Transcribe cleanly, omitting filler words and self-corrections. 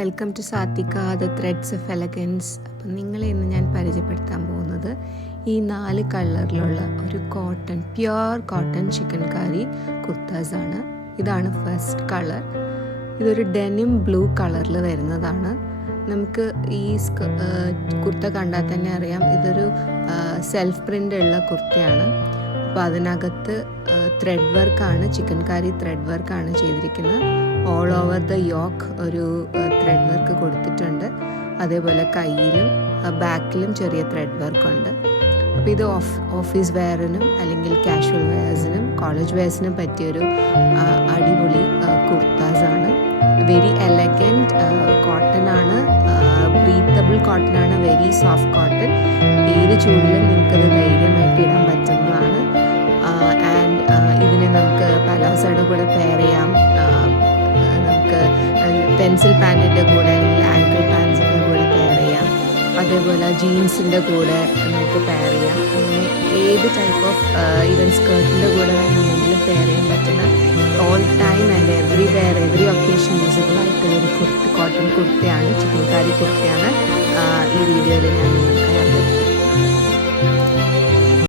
Welcome to Sathvika the threads of elegance. അപ്പം നിങ്ങളെ ഇന്ന് ഞാൻ പരിചയപ്പെടുത്താൻ പോകുന്നത് ഈ 4 കളറിലുള്ള ഒരു പ്യുവർ കോട്ടൺ ചിക്കൻ കാരി കുർത്താസാണ്. ഇതാണ് ഫസ്റ്റ് കളർ. ഇതൊരു ഡെനിം ബ്ലൂ കളറിൽ വരുന്നതാണ്. നമുക്ക് ഈ കുർത്ത കണ്ടാൽ തന്നെ അറിയാം ഇതൊരു സെൽഫ് പ്രിൻ്റ് ഉള്ള കുർത്തയാണ്. അപ്പോൾ അതിനകത്ത് ത്രെഡ് വർക്കാണ്, ചിക്കൻ കാരി ത്രെഡ് വർക്കാണ് ചെയ്തിരിക്കുന്നത്. ഓൾ ഓവർ ദ യോക്ക് ഒരു ത്രെഡ് വർക്ക് കൊടുത്തിട്ടുണ്ട്. അതേപോലെ കയ്യിലും ബാക്കിലും ചെറിയ ത്രെഡ് വർക്കുണ്ട്. അപ്പോൾ ഇത് ഓഫീസ് വെയറിനും അല്ലെങ്കിൽ കാഷ്വൽ വെയർസിനും കോളേജ് വെയർസിനും പറ്റിയൊരു അടിപൊളി കുർത്താസാണ്. വെരി എലഗൻറ്റ് കോട്ടൺ ആണ്, ബ്രീത്തബിൾ കോട്ടൺ ആണ്, വെരി സോഫ്റ്റ് കോട്ടൺ. ഏത് ചൂടിലും നിങ്ങൾക്കത് ധൈര്യമായിട്ട് ഇടാൻ പറ്റുന്നതാണ്. ആൻഡ് ഇതിനെ നമുക്ക് പലാസോയുടെ കൂടെ പെയർ ചെയ്യാം. നമുക്ക് പെൻസിൽ പാൻറ്റിൻ്റെ കൂടെ അല്ലെങ്കിൽ ആങ്കിൾ പാൻസിൻ്റെ കൂടെ പെയർ ചെയ്യാം. അതേപോലെ ജീൻസിൻ്റെ കൂടെ നമുക്ക് പെയർ ചെയ്യാം. അങ്ങനെ ഏത് ടൈപ്പ് ഓഫ് ഈവൻ സ്കേർട്ടിൻ്റെ കൂടെ വേണമെങ്കിലും പെയർ ചെയ്യാൻ പറ്റുന്ന all time and every occasion usable ആയിട്ടുള്ള ഒരു കോട്ടൺ കുർത്തയാണ്, ചിക്കൻ കാരി കുർത്തയാണ് ഈ വീഡിയോയിൽ ഞാൻ നിങ്ങൾക്ക്